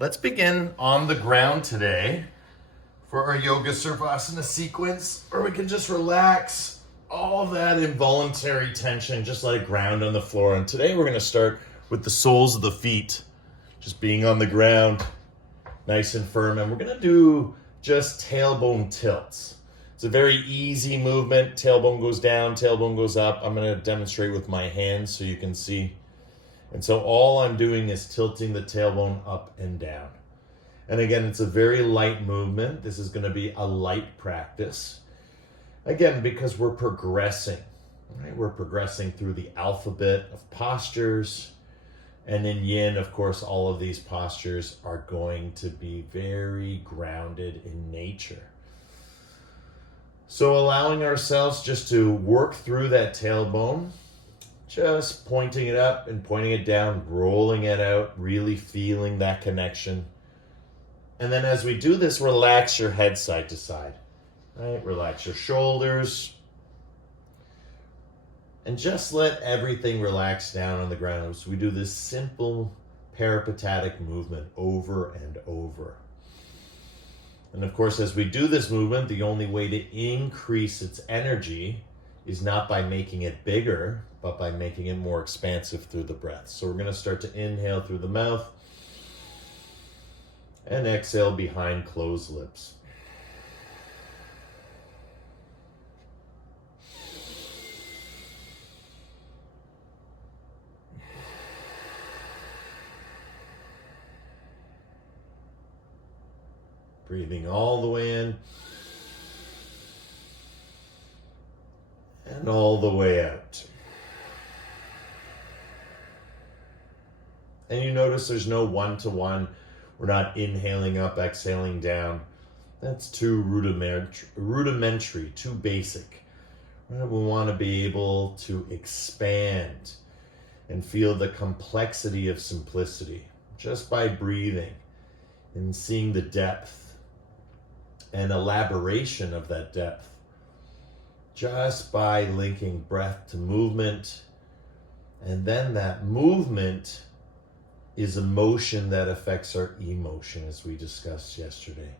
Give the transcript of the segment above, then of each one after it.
Let's begin on the ground today for our yoga surfasana sequence, or we can just relax all that involuntary tension, just let it ground on the floor. And today we're going to start with the soles of the feet, just being on the ground, nice and firm. And we're going to do just tailbone tilts. It's a very easy movement. Tailbone goes down, tailbone goes up. I'm going to demonstrate with my hands so you can see. And so all I'm doing is tilting the tailbone up and down. And again, it's a very light movement. This is going to be a light practice. Again, because we're progressing, right? We're progressing through the alphabet of postures. And in YIN, of course, all of these postures are going to be very grounded in nature. So allowing ourselves just to work through that tailbone, just pointing it up and pointing it down, rolling it out, really feeling that connection. And then as we do this, relax your head side to side, right? Relax your shoulders. And just let everything relax down on the ground as we do this simple peripatetic movement over and over. And of course, as we do this movement, the only way to increase its energy is not by making it bigger, but by making it more expansive through the breath. So we're going to start to inhale through the mouth and exhale behind closed lips. Breathing all the way in and all the way out. And you notice there's no one-to-one. We're not inhaling up, exhaling down. That's too rudimentary, too basic. Right? We want to be able to expand and feel the complexity of simplicity just by breathing and seeing the depth and elaboration of that depth just by linking breath to movement. And then that movement is a motion that affects our emotion, as we discussed yesterday.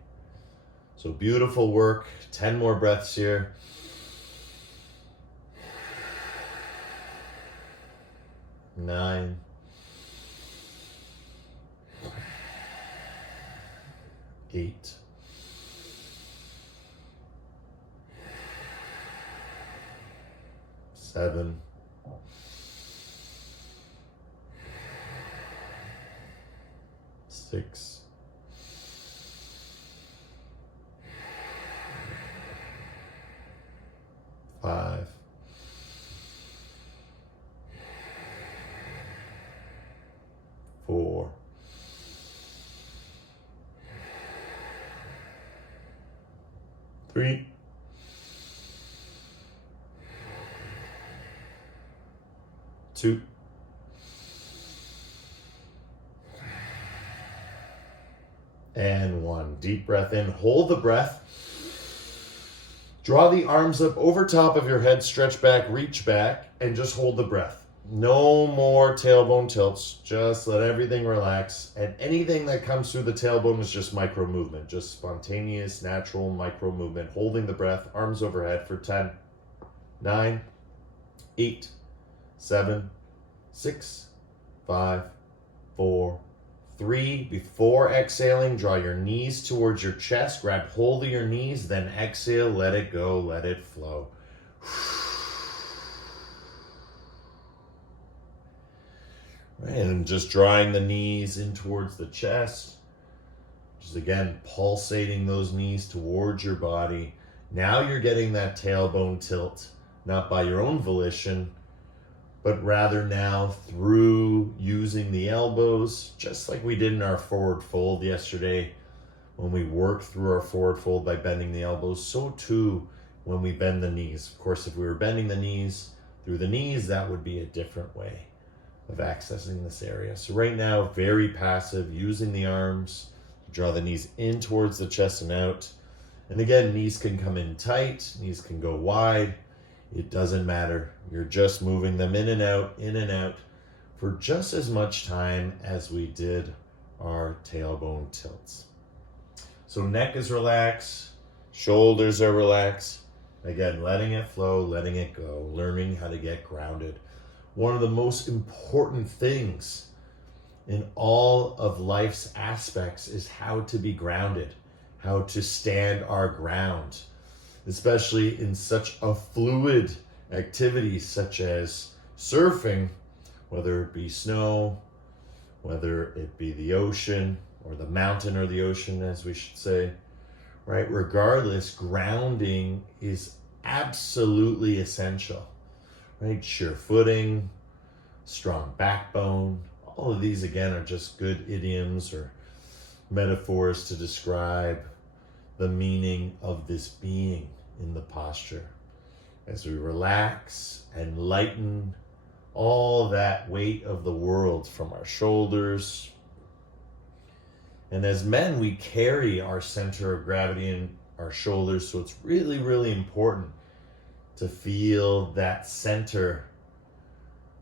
So beautiful work. 10 more breaths here. Nine. 8. 7. 6. 5. 4. 3. 2. And 1. Deep breath in. Hold the breath. Draw the arms up over top of your head. Stretch back, reach back, and just hold the breath. No more tailbone tilts. Just let everything relax. And anything that comes through the tailbone is just micro movement. Just spontaneous, natural micro movement. Holding the breath. Arms overhead for 10, 9, 8, 7, 6, 5, 4, 3. Before exhaling, draw your knees towards your chest. Grab hold of your knees, then exhale, let it go, let it flow. Right, and just drawing the knees in towards the chest. Just again, pulsating those knees towards your body. Now you're getting that tailbone tilt, not by your own volition, but rather now through using the elbows, just like we did in our forward fold yesterday. When we work through our forward fold by bending the elbows, so too when we bend the knees. Of course, if we were bending the knees through the knees, that would be a different way of accessing this area. So right now, very passive, using the arms to draw the knees in towards the chest and out. And again, knees can come in tight, knees can go wide. It doesn't matter. You're just moving them in and out for just as much time as we did our tailbone tilts. So neck is relaxed, shoulders are relaxed. Again, letting it flow, letting it go, learning how to get grounded. One of the most important things in all of life's aspects is how to be grounded, how to stand our ground, especially in such a fluid activity such as surfing, whether it be snow, whether it be the ocean or the mountain or the ocean, as we should say, right? Regardless, grounding is absolutely essential, right? Sure footing, strong backbone. All of these, again, are just good idioms or metaphors to describe the meaning of this being in the posture. As we relax and lighten all that weight of the world from our shoulders. And as men, we carry our center of gravity in our shoulders, so it's really, really important to feel that center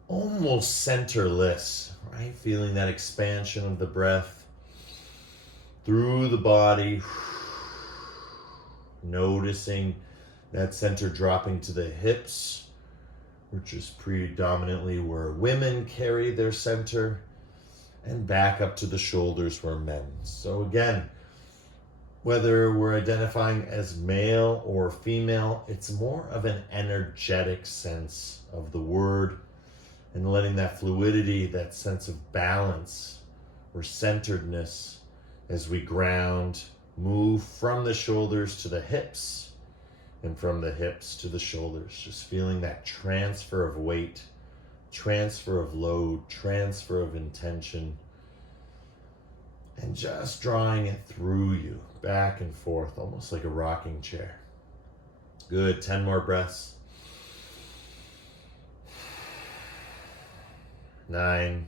almost centerless, right? Feeling that expansion of the breath through the body, noticing that center dropping to the hips, which is predominantly where women carry their center, and back up to the shoulders where men. So again, whether we're identifying as male or female, it's more of an energetic sense of the word, and letting that fluidity, that sense of balance or centeredness as we ground, move from the shoulders to the hips and from the hips to the shoulders. Just feeling that transfer of weight, transfer of load, transfer of intention, and just drawing it through you, back and forth, almost like a rocking chair. Good, 10 more breaths. 9.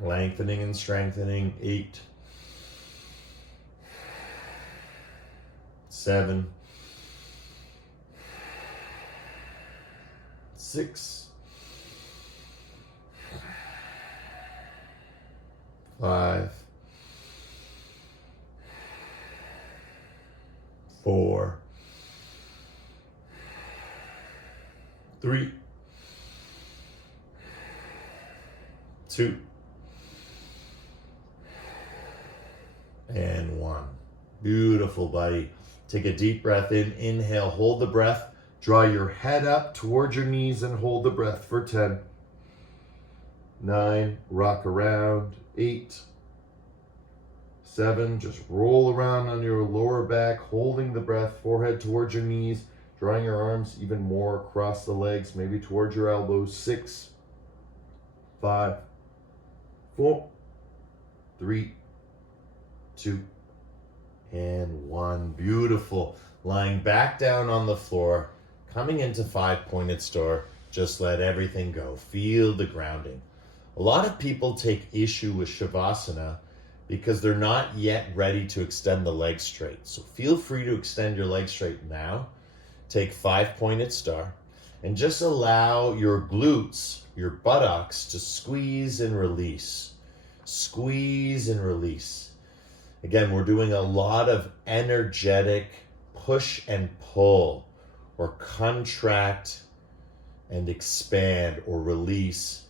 Lengthening and strengthening. 8. 7. 6. 5. 4. 3. 2. And 1. Beautiful, buddy. Take a deep breath in. Inhale, hold the breath. Draw your head up towards your knees and hold the breath for 10. 9, rock around. 8. 7, just roll around on your lower back, holding the breath, forehead towards your knees, drawing your arms even more across the legs, maybe towards your elbows. 6, 5, 4, 3, 2, and 1. Beautiful. Lying back down on the floor, coming into 5-pointed star, just let everything go. Feel the grounding. A lot of people take issue with Shavasana because they're not yet ready to extend the legs straight. So feel free to extend your legs straight now. Take 5-pointed star and just allow your glutes, your buttocks, to squeeze and release. Squeeze and release. Again, we're doing a lot of energetic push and pull, or contract and expand or release.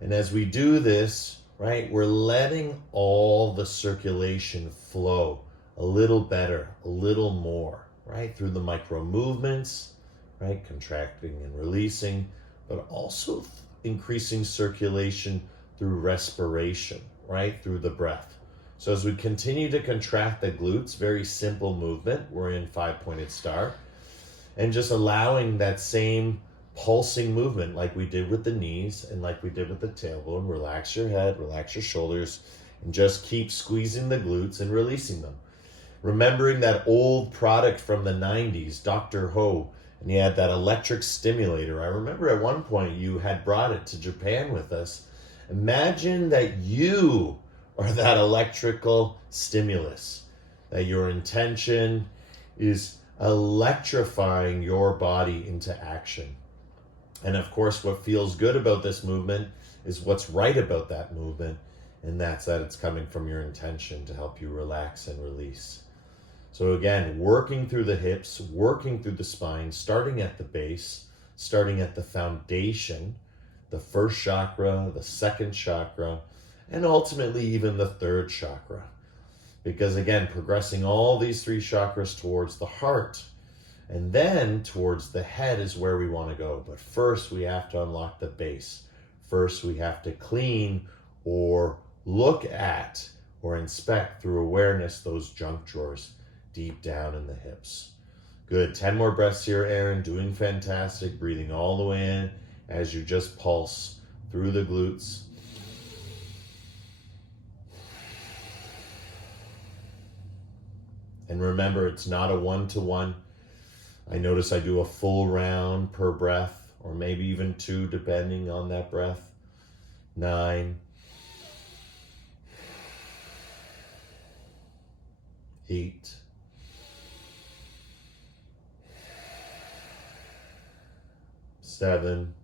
And as we do this, right, we're letting all the circulation flow a little better, a little more, right, through the micro movements, right, contracting and releasing, but also increasing circulation through respiration, right, through the breath. So as we continue to contract the glutes, very simple movement, we're in 5-pointed star, and just allowing that same pulsing movement like we did with the knees and like we did with the tailbone. Relax your head, relax your shoulders, and just keep squeezing the glutes and releasing them. Remembering that old product from the 90s, Dr. Ho, and he had that electric stimulator. I remember at one point you had brought it to Japan with us. Imagine that you are that electrical stimulus, that your intention is electrifying your body into action. And of course, what feels good about this movement is what's right about that movement, and that's that it's coming from your intention to help you relax and release. So again, working through the hips, working through the spine, starting at the base, starting at the foundation, the first chakra, the second chakra, and ultimately even the third chakra. Because again, progressing all these three chakras towards the heart and then towards the head is where we want to go. But first we have to unlock the base. First we have to clean or look at or inspect through awareness those junk drawers deep down in the hips. Good. 10 more breaths here, Aaron. Doing fantastic. Breathing all the way in as you just pulse through the glutes. And remember, it's not a one-to-one. I notice I do a full round per breath, or maybe even 2, depending on that breath. 9, 8, 7,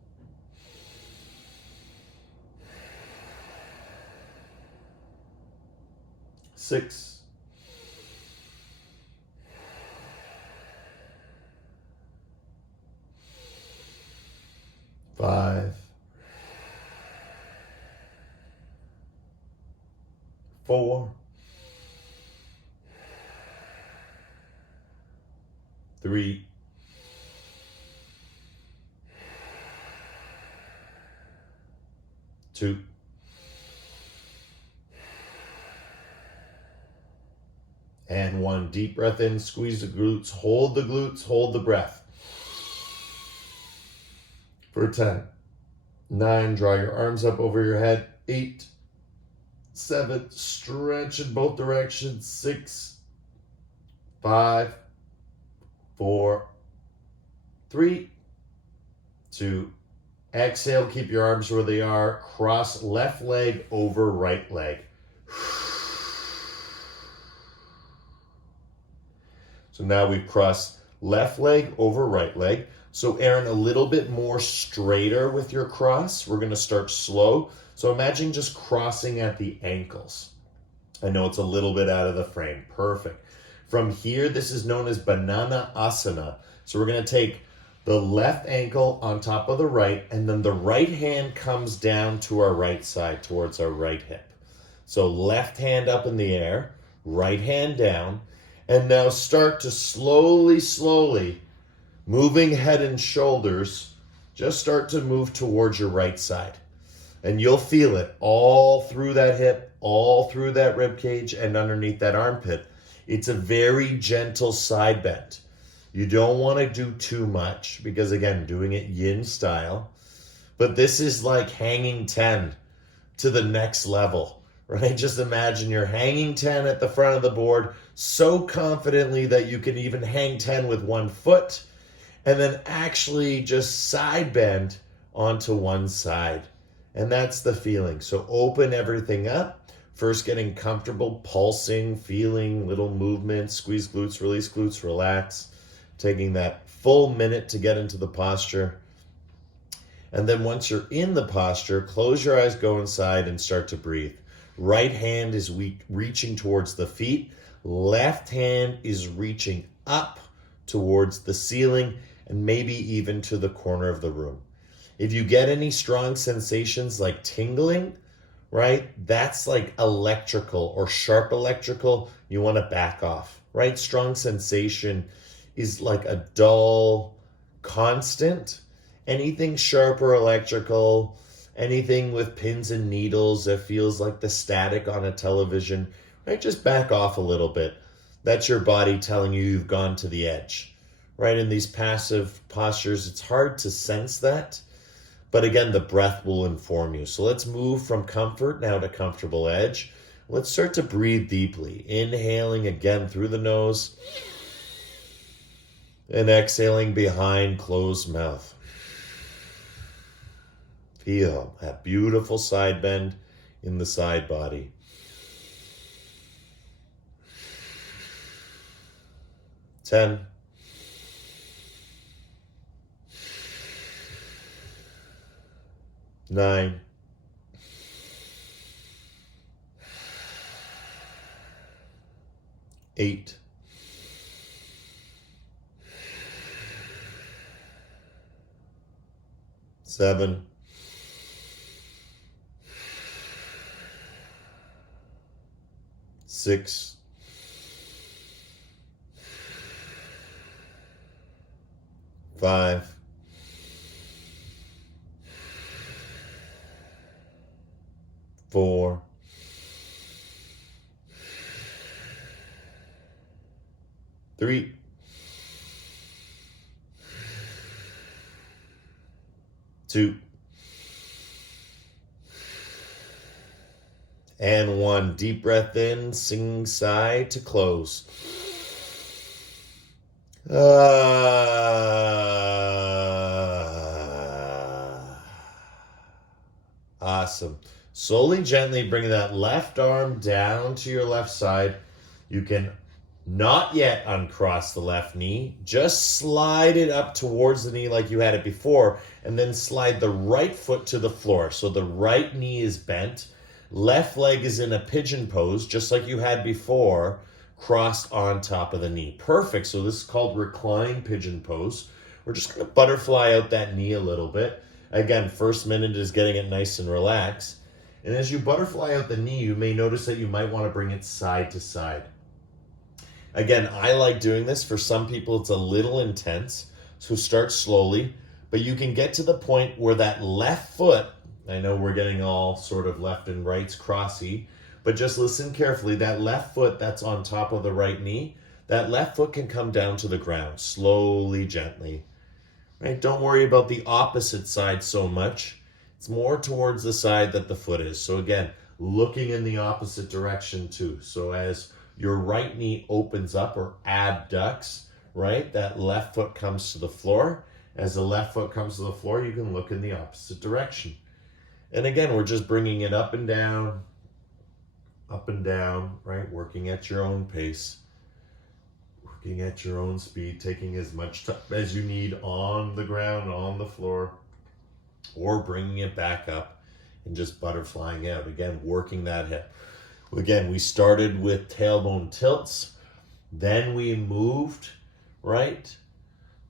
6, 5, 4, 3, 2, 1. Deep breath in, squeeze the glutes, hold the breath. For 10, 9, draw your arms up over your head. 8, 7, stretch in both directions. 6, 5, 4, 3, 2. Exhale, keep your arms where they are. Cross left leg over right leg. So now we've crossed left leg over right leg. So Aaron, a little bit more straighter with your cross. We're going to start slow. So imagine just crossing at the ankles. I know it's a little bit out of the frame. Perfect. From here, this is known as banana asana. So we're going to take the left ankle on top of the right, and then the right hand comes down to our right side towards our right hip. So left hand up in the air, right hand down, and now start to slowly, moving head and shoulders, just start to move towards your right side. And you'll feel it all through that hip, all through that rib cage, and underneath that armpit. It's a very gentle side bend. You don't want to do too much because, again, doing it yin style. But this is like hanging 10 to the next level, right? Just imagine you're hanging 10 at the front of the board so confidently that you can even hang 10 with one foot and then actually just side bend onto one side. And that's the feeling. So open everything up. First getting comfortable, pulsing, feeling little movements, squeeze glutes, release glutes, relax. Taking that full minute to get into the posture. And then once you're in the posture, close your eyes, go inside, and start to breathe. Right hand is reaching towards the feet. Left hand is reaching up towards the ceiling and maybe even to the corner of the room. If you get any strong sensations like tingling, right, that's like electrical or sharp electrical, you want to back off, right? Strong sensation is like a dull constant. Anything sharp or electrical, anything with pins and needles that feels like the static on a television, right? Just back off a little bit. That's your body telling you you've gone to the edge, right? In these passive postures, it's hard to sense that. But again, the breath will inform you. So let's move from comfort now to comfortable edge. Let's start to breathe deeply. Inhaling again through the nose. And exhaling behind closed mouth. Feel that beautiful side bend in the side body. Ten. 9. 8, 7, 6, 5, 4, 3, 2, and 1. Deep breath in, sing sigh to close. Awesome. Slowly, gently bring that left arm down to your left side. You can not yet uncross the left knee. Just slide it up towards the knee like you had it before, and then slide the right foot to the floor. So the right knee is bent. Left leg is in a pigeon pose, just like you had before, crossed on top of the knee. Perfect. So this is called recline pigeon pose. We're just going to butterfly out that knee a little bit. Again, first minute is getting it nice and relaxed. And as you butterfly out the knee, you may notice that you might want to bring it side to side. Again, I like doing this. For some people, it's a little intense. So start slowly, but you can get to the point where that left foot, I know we're getting all sort of left and rights crossy, but just listen carefully. That left foot that's on top of the right knee, that left foot can come down to the ground slowly, gently. Right? Don't worry about the opposite side so much. It's more towards the side that the foot is. So again, looking in the opposite direction too. So as your right knee opens up or abducts, right, that left foot comes to the floor. As the left foot comes to the floor, you can look in the opposite direction. And again, we're just bringing it up and down, right? Working at your own pace, working at your own speed, taking as much time as you need on the ground, on the floor, or bringing it back up and just butterflying out. Again, working that hip. Again, we started with tailbone tilts, then we moved, right,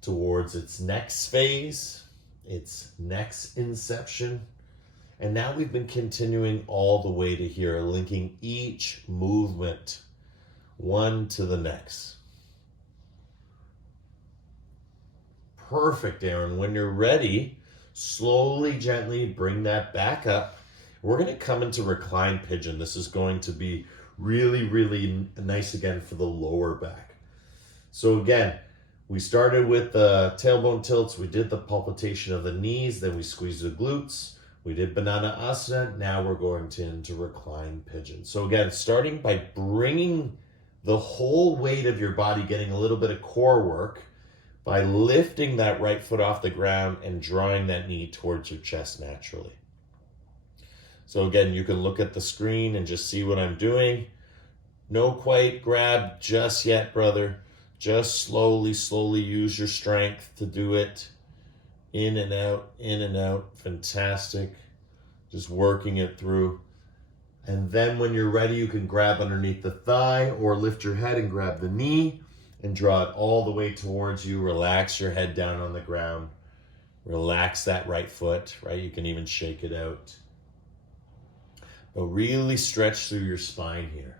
towards its next phase, its next inception. And now we've been continuing all the way to here, linking each movement one to the next. Perfect, Aaron. When you're ready, slowly, gently bring that back up. We're going to come into recline pigeon. This is going to be really, really nice again for the lower back. So again, we started with the tailbone tilts. We did the palpitation of the knees. Then we squeezed the glutes. We did banana asana. Now we're going into recline pigeon. So again, starting by bringing the whole weight of your body, getting a little bit of core work by lifting that right foot off the ground and drawing that knee towards your chest naturally. So again, you can look at the screen and just see what I'm doing. No quite grab just yet, brother. Just slowly, slowly use your strength to do it. In and out, in and out. Fantastic. Just working it through. And then when you're ready, you can grab underneath the thigh or lift your head and grab the knee and draw it all the way towards you. Relax your head down on the ground. Relax that right foot, right? You can even shake it out. But really stretch through your spine here.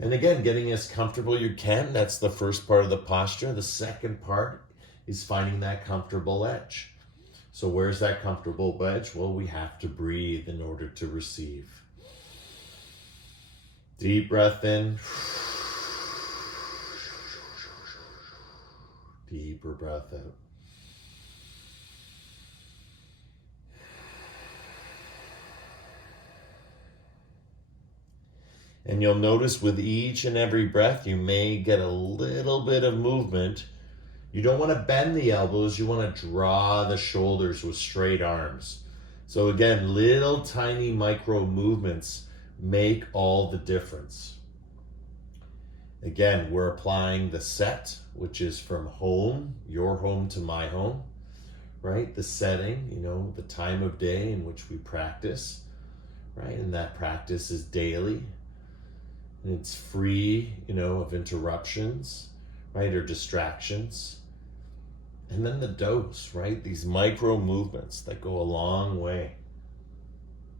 And again, getting as comfortable you can. That's the first part of the posture. The second part is finding that comfortable edge. So where's that comfortable edge? Well, we have to breathe in order to receive. Deep breath in. Deeper breath out. And you'll notice with each and every breath, you may get a little bit of movement. You don't want to bend the elbows. You want to draw the shoulders with straight arms. So again, little tiny micro movements make all the difference. Again, we're applying the set, which is from home, your home to my home, right? The setting, the time of day in which we practice, right? And that practice is daily. And it's free, of interruptions, right, or distractions. And then the dose, right? These micro movements that go a long way,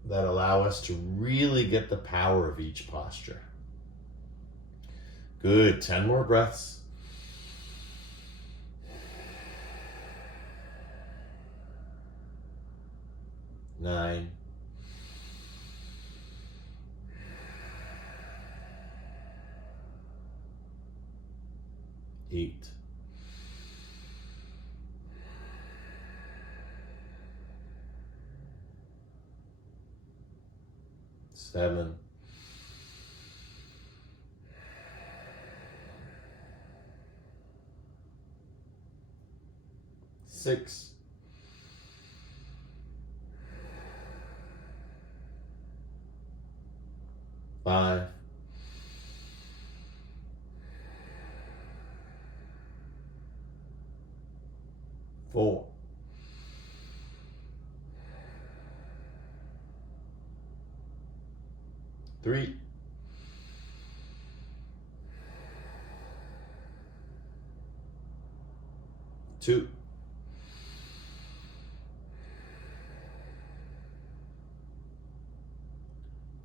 that allow us to really get the power of each posture. Good. 10 more breaths. 9. 8. 7. 6. 5. 4. 3. 2.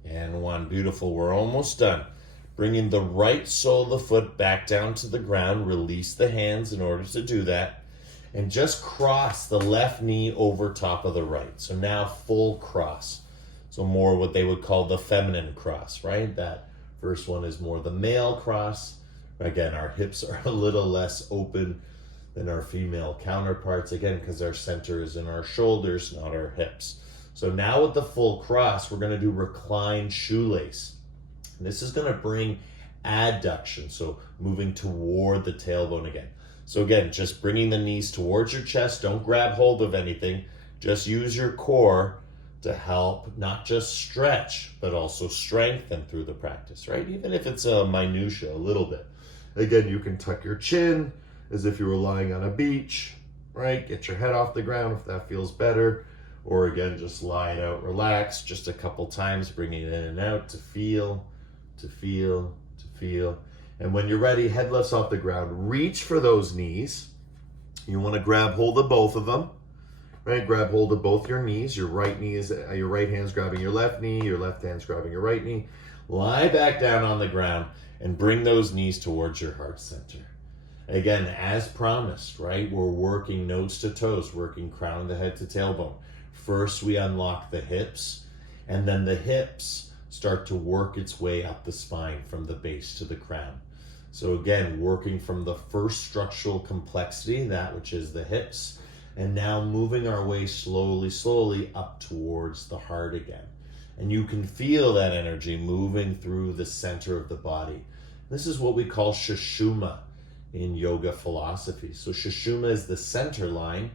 And 1. Beautiful. We're almost done. Bringing the right sole of the foot back down to the ground. Release the hands in order to do that. And just cross the left knee over top of the right. So now full cross. So more what they would call the feminine cross, right? That first one is more the male cross. Again, our hips are a little less open than our female counterparts, again, because our center is in our shoulders, not our hips. So now with the full cross, we're going to do reclined shoelace. And this is going to bring adduction, so moving toward the tailbone again. So again, just bringing the knees towards your chest. Don't grab hold of anything. Just use your core to help not just stretch, but also strengthen through the practice, right? Even if it's a minutia, a little bit. Again, you can tuck your chin as if you were lying on a beach, right? Get your head off the ground if that feels better. Or again, just lie it out, relax just a couple times, bringing it in and out to feel, to feel, to feel. And when you're ready, head lifts off the ground. Reach for those knees. You want to grab hold of both of them, right? Grab hold of both your knees. Your right hand's grabbing your left knee. Your left hand's grabbing your right knee. Lie back down on the ground and bring those knees towards your heart center. Again, as promised, right? We're working nose to toes, working crown of the head to tailbone. First, we unlock the hips, and then the hips start to work its way up the spine from the base to the crown. So again, working from the first structural complexity, that which is the hips, and now moving our way slowly up towards the heart again. And you can feel that energy moving through the center of the body. This is what we call Sushumna in yoga philosophy. So Sushumna is the center line,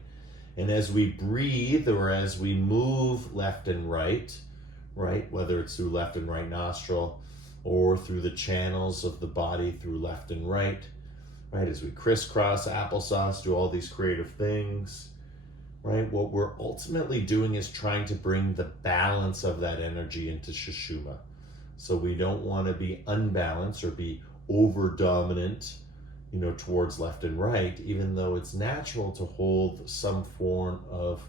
and as we breathe or as we move left and right, whether it's through left and right nostril or through the channels of the body through left and right, as we crisscross applesauce, do all these creative things, right? What we're ultimately doing is trying to bring the balance of that energy into Sushumna. So we don't want to be unbalanced or be over dominant, towards left and right, even though it's natural to hold some form of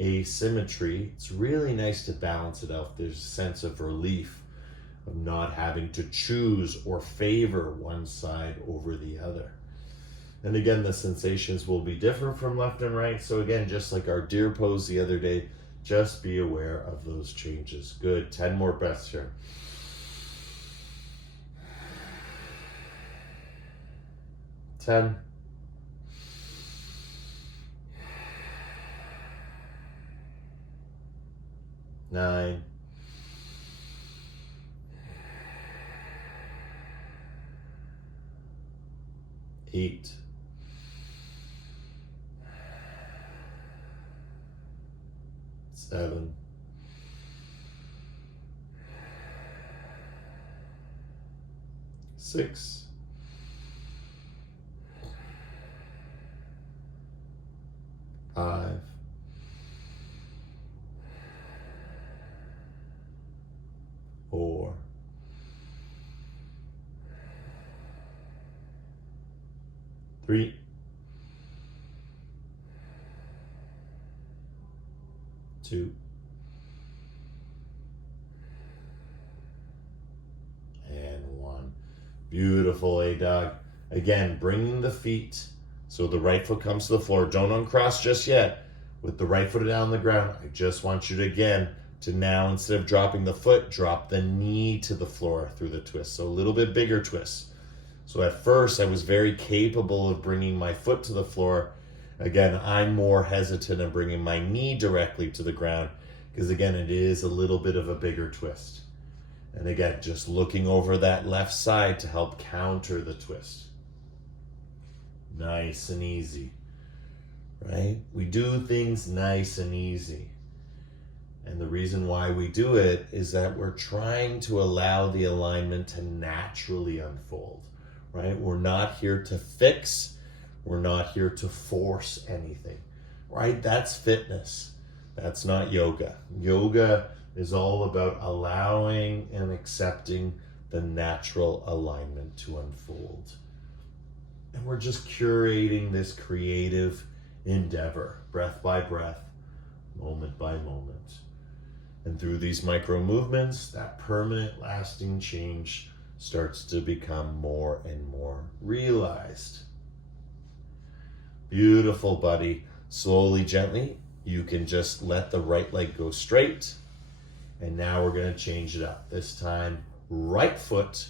asymmetry. It's really nice to balance it out. There's a sense of relief of not having to choose or favor one side over the other. And again, the sensations will be different from left and right. So again, just like our deer pose the other day, just be aware of those changes. Good. 10 more breaths here. 10. 9. 8. 7. 6. 5. 4. 3, 2, and 1. Beautiful, A-Dog. Again, bringing the feet so the right foot comes to the floor. Don't uncross just yet. With the right foot down on the ground, I just want you to, again, to now, instead of dropping the foot, drop the knee to the floor through the twist. So a little bit bigger twist. So at first, I was very capable of bringing my foot to the floor. Again, I'm more hesitant in bringing my knee directly to the ground because, again, it is a little bit of a bigger twist. And again, just looking over that left side to help counter the twist. Nice and easy, right? We do things nice and easy. And the reason why we do it is that we're trying to allow the alignment to naturally unfold, right? We're not here to fix. We're not here to force anything, right? That's fitness. That's not yoga. Yoga is all about allowing and accepting the natural alignment to unfold. And we're just curating this creative endeavor, breath by breath, moment by moment. And through these micro movements, that permanent lasting change starts to become more and more realized. Beautiful, buddy. Slowly, gently, you can just let the right leg go straight. And now we're going to change it up. This time, right foot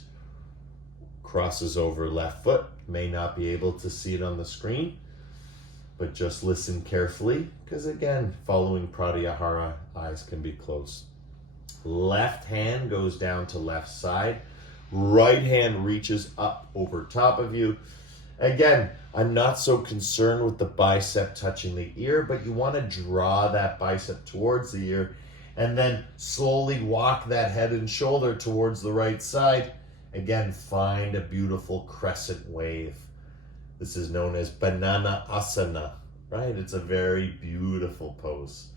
crosses over left foot. May not be able to see it on the screen, but just listen carefully because, again, following Pratyahara, eyes can be closed. Left hand goes down to left side. Right hand reaches up over top of you. Again, I'm not so concerned with the bicep touching the ear, but you want to draw that bicep towards the ear and then slowly walk that head and shoulder towards the right side. Again, find a beautiful crescent wave. This is known as banana asana, right? It's a very beautiful pose.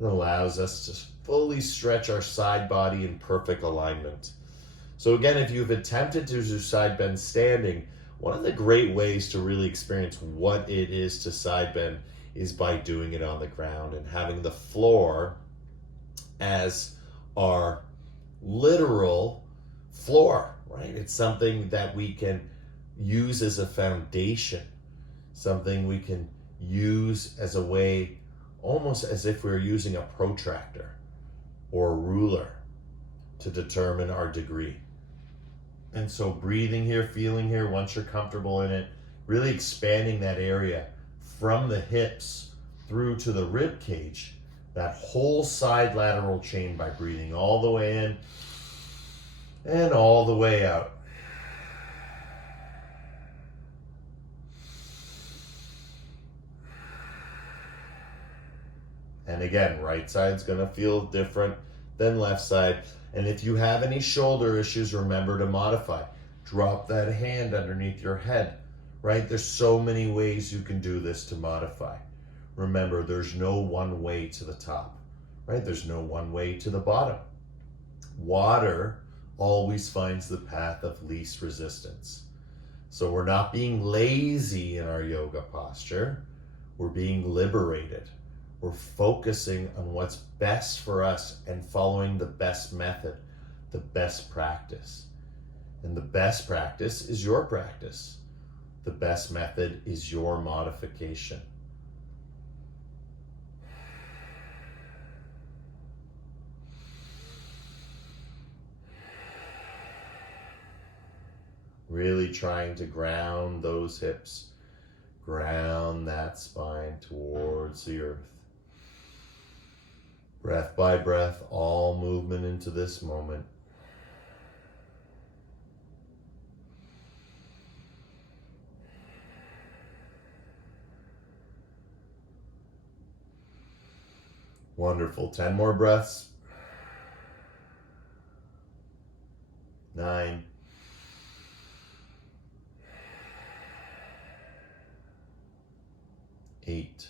It allows us to fully stretch our side body in perfect alignment. So again, if you've attempted to do side bend standing, one of the great ways to really experience what it is to side bend is by doing it on the ground and having the floor as our literal floor, right? It's something that we can use as a foundation, something we can use as a way, almost as if we were using a protractor or a ruler to determine our degree. And so breathing here, feeling here, once you're comfortable in it, really expanding that area from the hips through to the rib cage, that whole side lateral chain by breathing all the way in and all the way out. And again, right side's gonna feel different than left side. And if you have any shoulder issues, remember to modify. Drop that hand underneath your head, right? There's so many ways you can do this to modify. Remember, there's no one way to the top, right? There's no one way to the bottom. Water always finds the path of least resistance. So we're not being lazy in our yoga posture. We're being liberated. We're focusing on what's best for us and following the best method, the best practice. And the best practice is your practice. The best method is your modification. Really trying to ground those hips, ground that spine towards the earth. Breath by breath, all movement into this moment. Wonderful. 10 more breaths. 9. 8.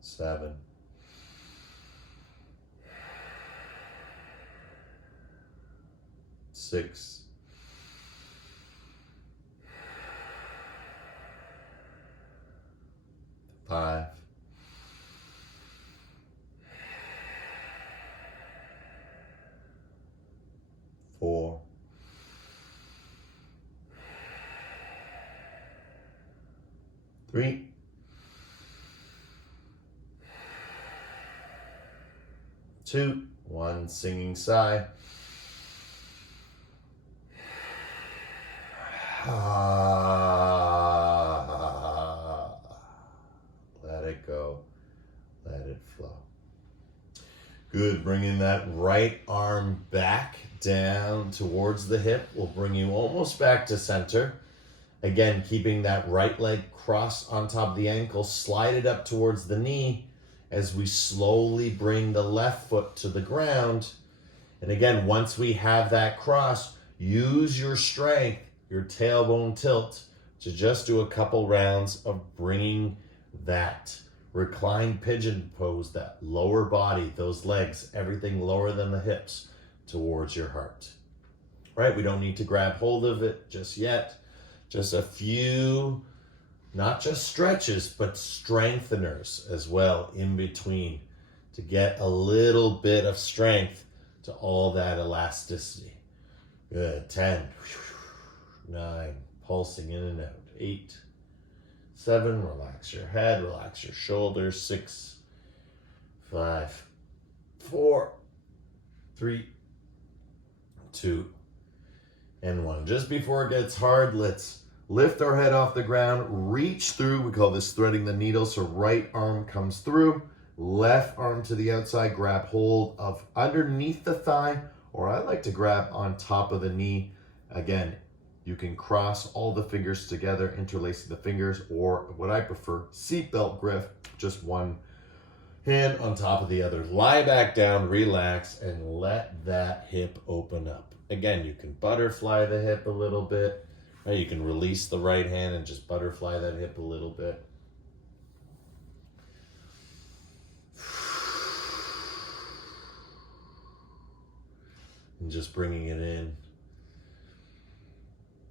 7. 6. 6, 5, 4, 3, 2, 1, singing sigh. Let it go. Let it flow. Good. Bringing that right arm back down towards the hip will bring you almost back to center. Again, keeping that right leg crossed on top of the ankle, slide it up towards the knee as we slowly bring the left foot to the ground. And again, once we have that cross, use your strength, your tailbone tilt, to just do a couple rounds of bringing that reclined pigeon pose, that lower body, those legs, everything lower than the hips, towards your heart. Right? We don't need to grab hold of it just yet. Just a few, not just stretches, but strengtheners as well in between to get a little bit of strength to all that elasticity. Good. 10, 9, pulsing in and out. 8, 7, relax your head, relax your shoulders. 6, 5, 4, 3, 2, and 1. Just before it gets hard, let's lift our head off the ground, reach through. We call this threading the needle. So right arm comes through, left arm to the outside, grab hold of underneath the thigh, or I like to grab on top of the knee. Again, you can cross all the fingers together, interlacing the fingers, or what I prefer, seatbelt grip, just one hand on top of the other. Lie back down, relax, and let that hip open up. Again, you can butterfly the hip a little bit. Right? You can release the right hand and just butterfly that hip a little bit. And just bringing it in.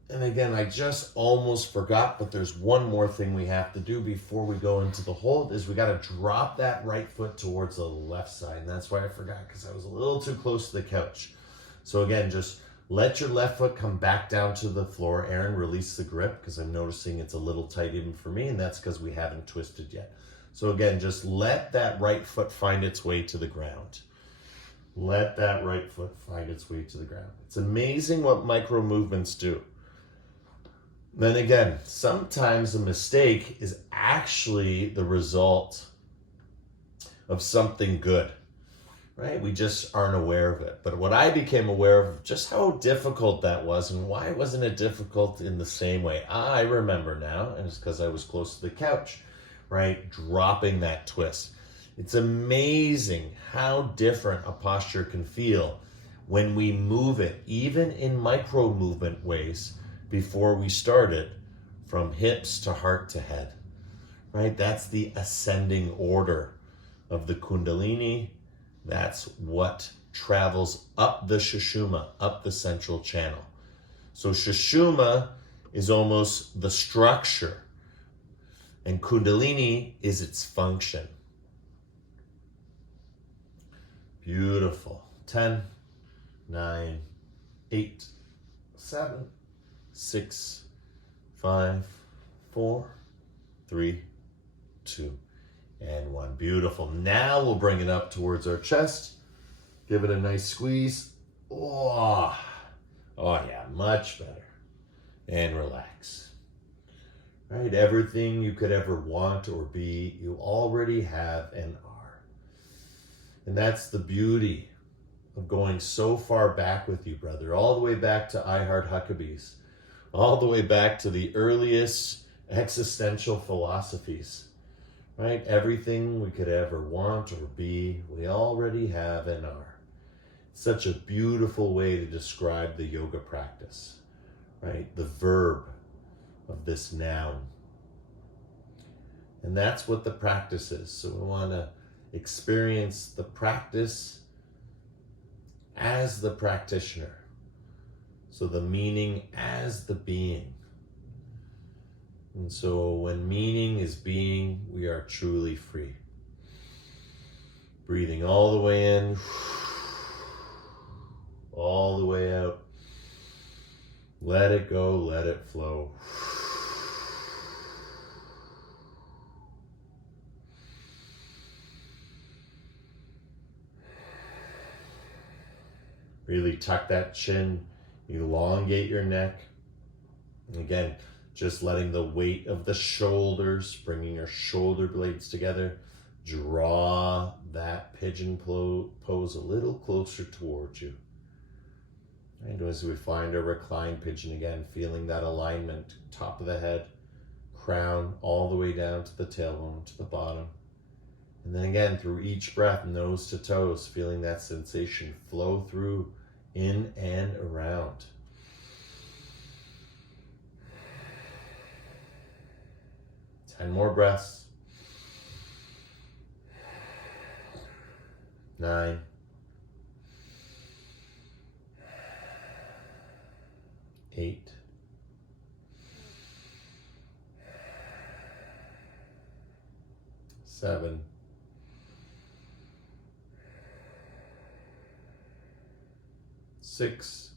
And again, I just almost forgot, but there's one more thing we have to do before we go into the hold, is we got to drop that right foot towards the left side. And that's why I forgot, because I was a little too close to the couch. So again, just let your left foot come back down to the floor. Aaron, release the grip, because I'm noticing it's a little tight even for me, and that's because we haven't twisted yet. So again, just let that right foot find its way to the ground. Let that right foot find its way to the ground. It's amazing what micro movements do. Then again, sometimes a mistake is actually the result of something good, right? We just aren't aware of it. But what I became aware of, just how difficult that was, and why wasn't it difficult in the same way? I remember now, and it's because I was close to the couch, right? Dropping that twist. It's amazing how different a posture can feel when we move it, even in micro movement ways, before we started, from hips to heart to head, right? That's the ascending order of the Kundalini. That's what travels up the Sushumna, up the central channel. So Sushumna is almost the structure, and Kundalini is its function. Beautiful. 10, 9, 8, 7, 6, 5, 4, 3, 2, and 1. Beautiful. Now we'll bring it up towards our chest. Give it a nice squeeze. Oh yeah, much better. And relax. Right? Everything you could ever want or be, you already have and are. And that's the beauty of going so far back with you, brother. All the way back to I Heart Huckabees. All the way back to the earliest existential philosophies, right? Everything we could ever want or be, we already have and are. It's such a beautiful way to describe the yoga practice, right? The verb of this noun. And that's what the practice is. So we want to experience the practice as the practitioner. So the meaning as the being. And so when meaning is being, we are truly free. Breathing all the way in, all the way out. Let it go, let it flow. Really tuck that chin, elongate your neck. And again, just letting the weight of the shoulders, bringing your shoulder blades together, draw that pigeon pose a little closer towards you. And as we find a reclined pigeon again, feeling that alignment, top of the head, crown all the way down to the tailbone, to the bottom. And then again, through each breath, nose to toes, feeling that sensation flow through, in and around. 10 more breaths. 9. 8. 7. 6.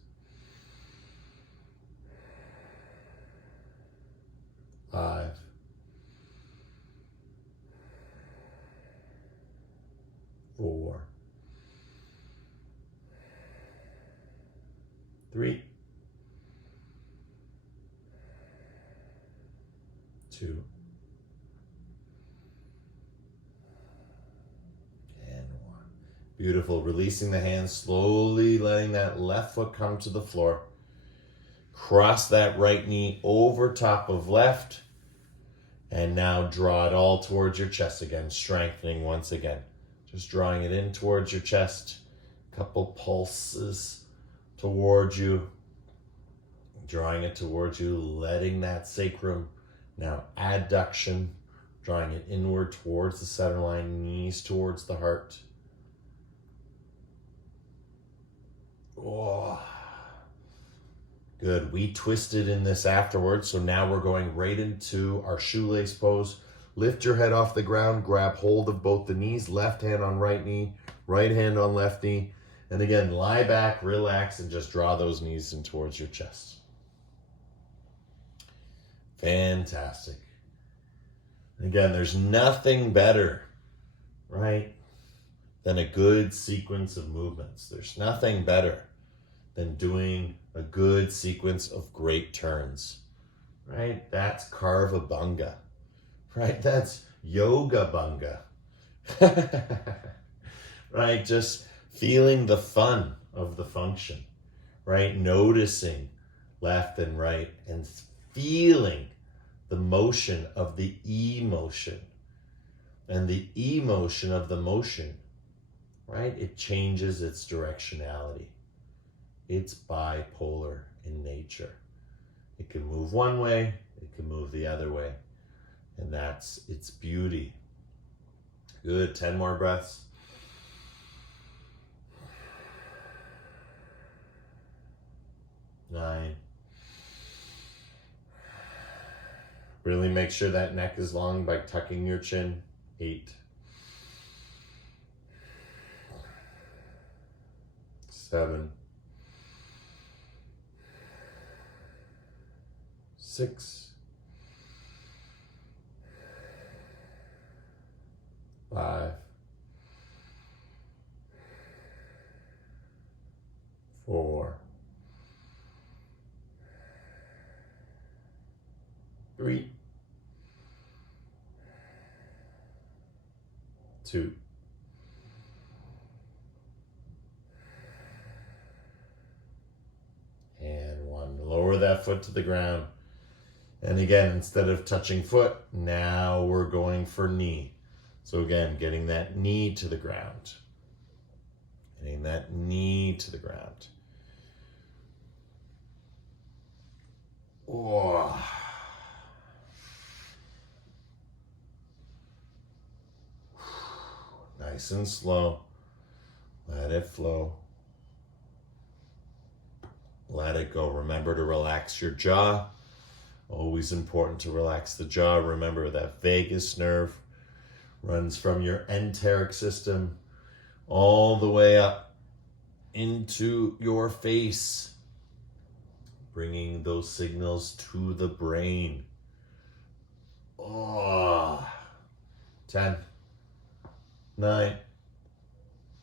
5. 4. 3. 2. And 1. Beautiful. Releasing the hands, slowly letting that left foot come to the floor. Cross that right knee over top of left. And now draw it all towards your chest again, strengthening once again. Just drawing it in towards your chest. Couple pulses towards you. Drawing it towards you, letting that sacrum. Now adduction, drawing it inward towards the center line, knees towards the heart. Oh, good. We twisted in this afterwards, so now we're going right into our shoelace pose. Lift your head off the ground, grab hold of both the knees, left hand on right knee, right hand on left knee. And again, lie back, relax, and just draw those knees in towards your chest. Fantastic. Again, there's nothing better, right, than a good sequence of movements. There's nothing better than doing a good sequence of great turns, right? That's Carvabunga, right? That's Yoga Bunga, right? Just feeling the fun of the function, right? Noticing left and right and feeling the motion of the emotion and the emotion of the motion, right? It changes its directionality. It's bipolar in nature. It can move one way, it can move the other way. And that's its beauty. Good, 10 more breaths. 9. Really make sure that neck is long by tucking your chin. 8. 7. 6. 5. 4. 3. 2. And 1. Lower that foot to the ground. And again, instead of touching foot, now we're going for knee. So again, getting that knee to the ground. Getting that knee to the ground. Oh. Nice and slow. Let it flow. Let it go. Remember to relax your jaw. Always important to relax the jaw. Remember that vagus nerve runs from your enteric system all the way up into your face, bringing those signals to the brain. 10, 9,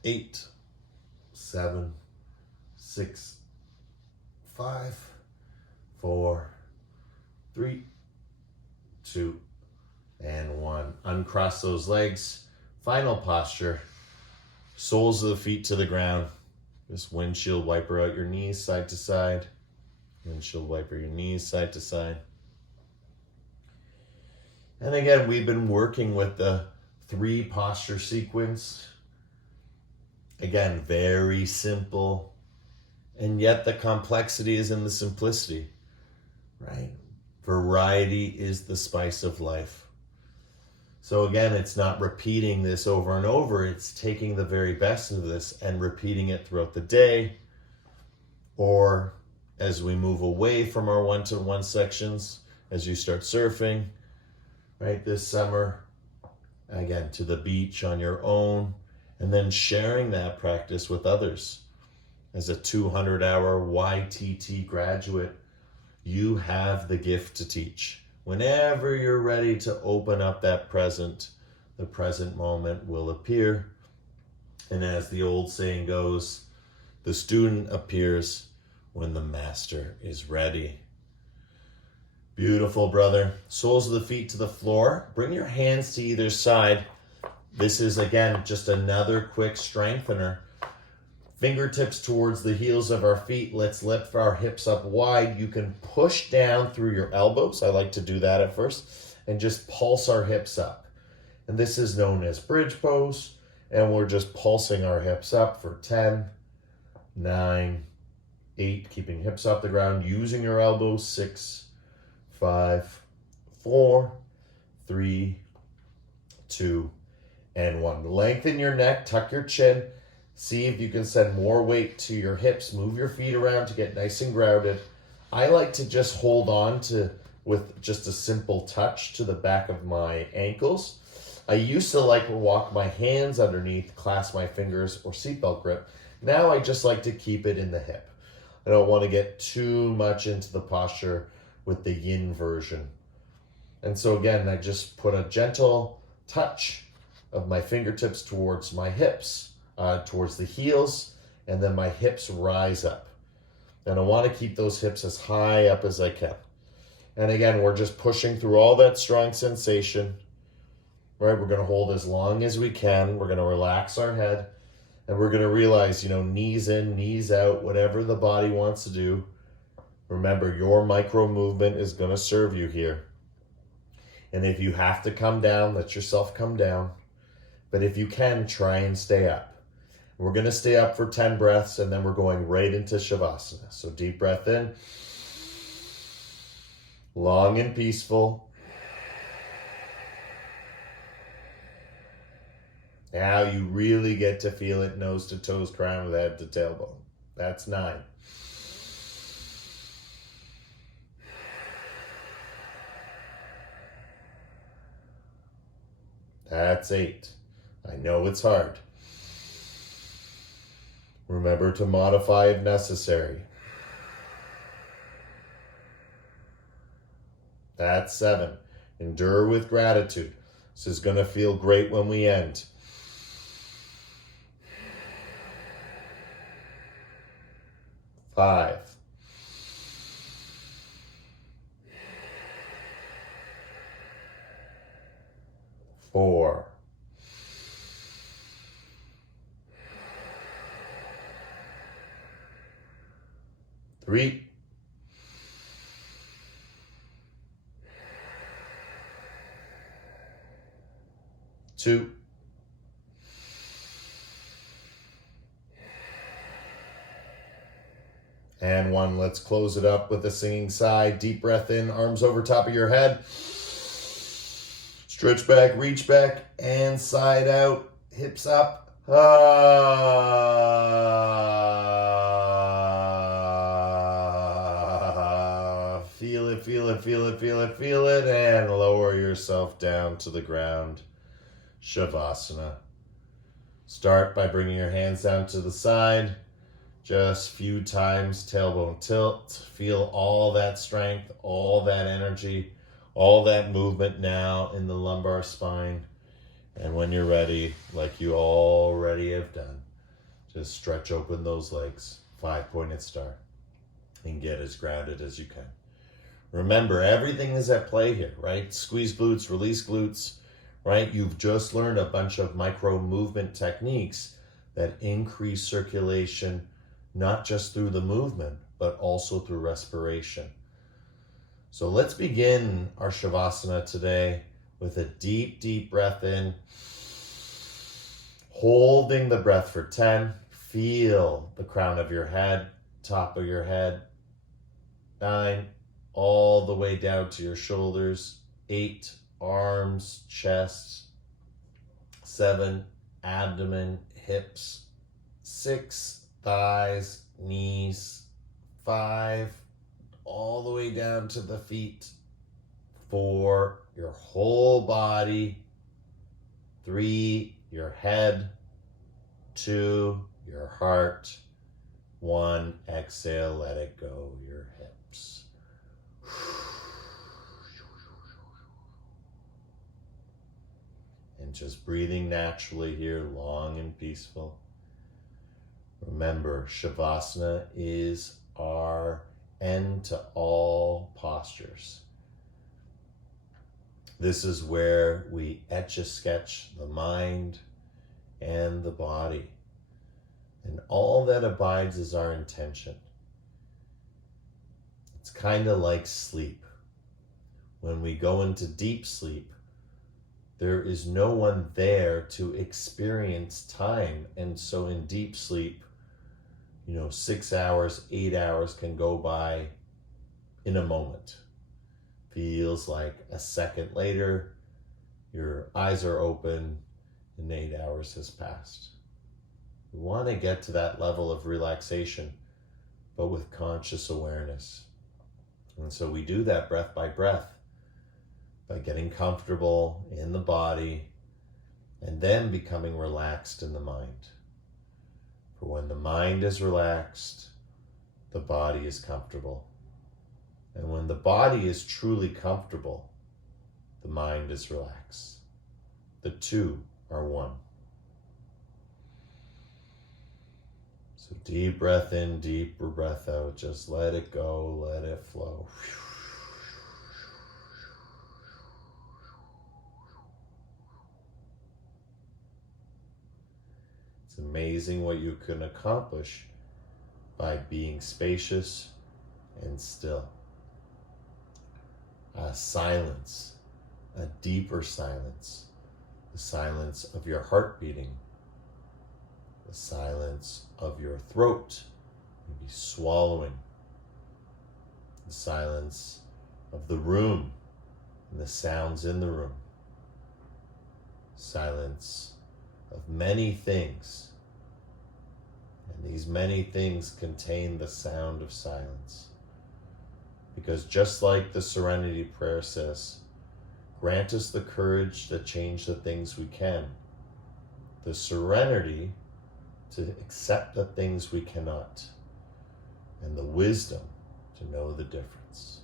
8, 7, 6, 5, 4, 3, 2, and 1. Uncross those legs. Final posture. Soles of the feet to the ground. Just windshield wiper out your knees side to side. Windshield wiper your knees side to side. And again, we've been working with the 3 posture sequence. Again, very simple. And yet the complexity is in the simplicity, right? Variety is the spice of life. So again, it's not repeating this over and over. It's taking the very best of this and repeating it throughout the day, or as we move away from our one-to-one sections, as you start surfing, right, this summer, again, to the beach on your own, and then sharing that practice with others. As a 200-hour YTT graduate, you have the gift to teach. Whenever you're ready to open up that present, the present moment will appear. And as the old saying goes, the student appears when the master is ready. Beautiful, brother. Soles of the feet to the floor. Bring your hands to either side. This is, again, just another quick strengthener. Fingertips towards the heels of our feet. Let's lift our hips up wide. You can push down through your elbows. I like to do that at first. And just pulse our hips up. And this is known as bridge pose. And we're just pulsing our hips up for 10, 9, 8. Keeping hips off the ground. Using your elbows. 6, 5, 4, 3, 2, and 1. Lengthen your neck. Tuck your chin. See if you can send more weight to your hips. Move your feet around to get nice and grounded. I like to just hold on to, with just a simple touch, to the back of my ankles. I used to like to walk my hands underneath, clasp my fingers, or seatbelt grip. Now I just like to keep it in the hip. I don't want to get too much into the posture with the YIN version. And so again, I just put a gentle touch of my fingertips towards my hips. Towards the heels, and then my hips rise up. And I want to keep those hips as high up as I can. And again, we're just pushing through all that strong sensation, right? We're going to hold as long as we can. We're going to relax our head, and we're going to realize, knees in, knees out, whatever the body wants to do. Remember, your micro movement is going to serve you here. And if you have to come down, let yourself come down. But if you can, try and stay up. We're going to stay up for 10 breaths, and then we're going right into Shavasana. So deep breath in. Long and peaceful. Now you really get to feel it nose to toes, crown of the head to tailbone. That's 9. That's 8. I know it's hard. Remember to modify if necessary. That's 7. Endure with gratitude. This is going to feel great when we end. 5. 4. 3. 2. And 1. Let's close it up with a singing sigh. Deep breath in, arms over top of your head. Stretch back, reach back, and side out. Hips up. Ah. it, feel it, feel it, and lower yourself down to the ground. Shavasana. Start by bringing your hands down to the side. Just few times, tailbone tilt. Feel all that strength, all that energy, all that movement now in the lumbar spine. And when you're ready, like you already have done, just stretch open those legs, 5-pointed star, and get as grounded as you can. Remember, everything is at play here, right? Squeeze glutes, release glutes, right? You've just learned a bunch of micro movement techniques that increase circulation, not just through the movement, but also through respiration. So let's begin our Shavasana today with a deep, deep breath in. Holding the breath for 10. Feel the crown of your head, top of your head. 9, all the way down to your shoulders. 8, arms, chest. 7, abdomen, hips. 6, thighs, knees. 5, all the way down to the feet. 4, your whole body. 3, your head. 2, your heart. 1, exhale, let it go, your hips. And just breathing naturally here, long and peaceful. Remember, Shavasana is our end to all postures. This is where we etch-a-sketch the mind and the body. And all that abides is our intention. It's kind of like sleep. When we go into deep sleep, there is no one there to experience time. And so in deep sleep, 6 hours, 8 hours can go by in a moment. Feels like a second later, your eyes are open and 8 hours has passed. We want to get to that level of relaxation, but with conscious awareness. And so we do that breath by breath, by getting comfortable in the body and then becoming relaxed in the mind. For when the mind is relaxed, the body is comfortable. And when the body is truly comfortable, the mind is relaxed. The two are one. So deep breath in, deeper breath out. Just let it go, let it flow. It's amazing what you can accomplish by being spacious and still. A silence, a deeper silence, the silence of your heart beating, the silence of your throat, maybe swallowing, the silence of the room and the sounds in the room, silence of many things, and these many things contain the sound of silence. Because just like the Serenity Prayer says, grant us the courage to change the things we can, the serenity to accept the things we cannot, and the wisdom to know the difference.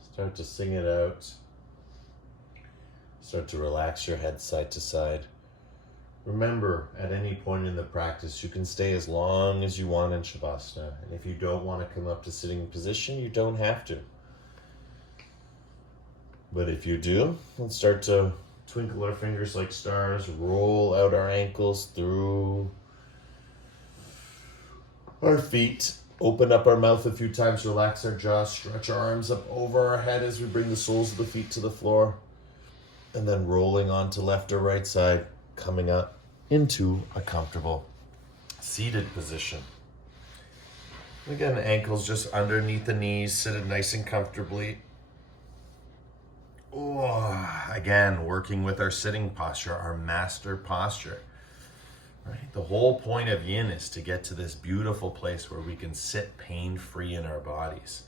Start to sing it out. Start to relax your head side to side. Remember, at any point in the practice, you can stay as long as you want in Shavasana. And if you don't want to come up to sitting position, you don't have to. But if you do, let's start to twinkle our fingers like stars, roll out our ankles through our feet, open up our mouth a few times, relax our jaw, stretch our arms up over our head as we bring the soles of the feet to the floor, and then rolling onto left or right side, coming up into a comfortable seated position. Again, ankles just underneath the knees, sit nice and comfortably. Oh, again, working with our sitting posture, our master posture. Right? The whole point of YIN is to get to this beautiful place where we can sit pain-free in our bodies.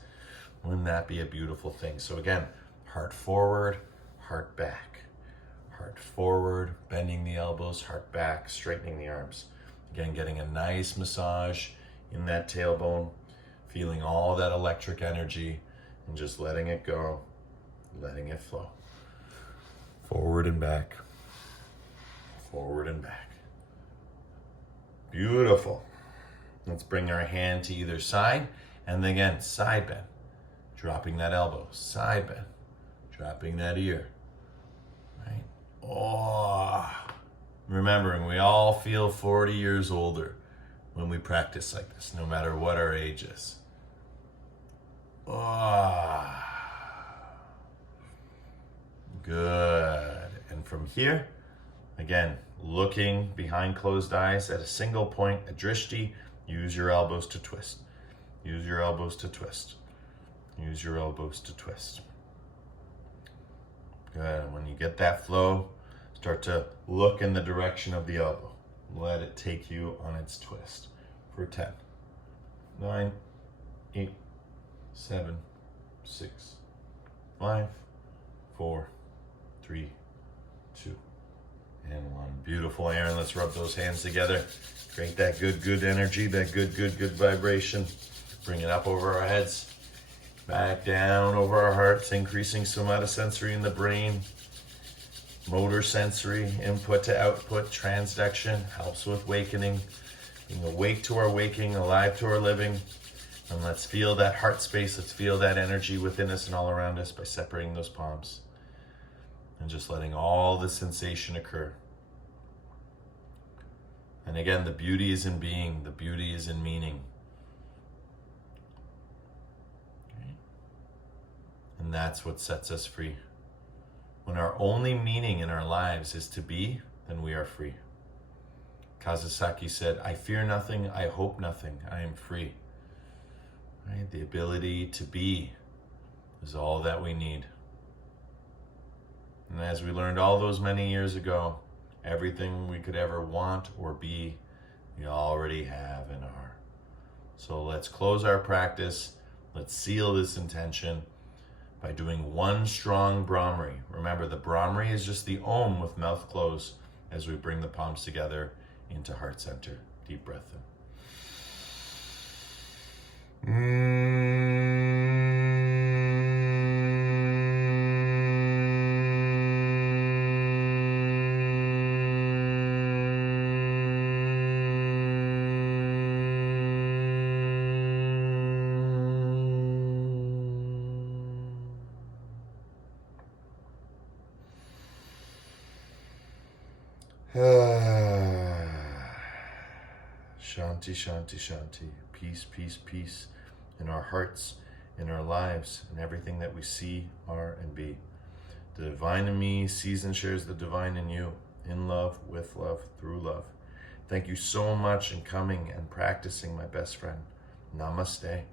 Wouldn't that be a beautiful thing? So again, heart forward, heart back. Heart forward, bending the elbows, heart back, straightening the arms. Again, getting a nice massage in that tailbone, feeling all that electric energy and just letting it go, letting it flow. Forward and back, forward and back. Beautiful. Let's bring our hand to either side, and then again, side bend. Dropping that elbow, side bend. Dropping that ear. Right? Oh. Remembering, we all feel 40 years older when we practice like this, no matter what our age is. Oh. Good. And from here, again, looking behind closed eyes at a single point, a drishti, use your elbows to twist. Use your elbows to twist. Use your elbows to twist. Good. When you get that flow, start to look in the direction of the elbow. Let it take you on its twist for 10, 9, 8, 7, 6, 5, 4, 3, 2, and 1. Beautiful, Aaron. Let's rub those hands together. Create that good energy, that good vibration. Bring it up over our heads, back down over our hearts, increasing somatosensory in the brain. Motor sensory, input to output, transduction, helps with wakening. Being awake to our waking, alive to our living. And let's feel that heart space. Let's feel that energy within us and all around us by separating those palms. And just letting all the sensation occur. And again, the beauty is in being. The beauty is in meaning. Okay. And that's what sets us free. When our only meaning in our lives is to be, then we are free. Kazusaki said, I fear nothing, I hope nothing, I am free. Right? The ability to be is all that we need. And as we learned all those many years ago, everything we could ever want or be, we already have and are. So let's close our practice. Let's seal this intention by doing one strong Brahmari. Remember, the Brahmari is just the Om with mouth closed as we bring the palms together into heart center. Deep breath in. Shanti, shanti, shanti. Peace, peace, peace in our hearts, in our lives, in everything that we see, are, and be. The divine in me sees and shares the divine in you, in love, with love, through love. Thank you so much in coming and practicing, my best friend. Namaste.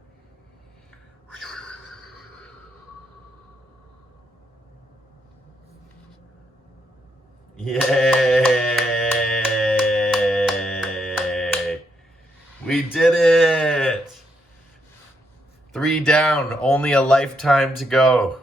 Yay! We did it! 3 down, only a lifetime to go.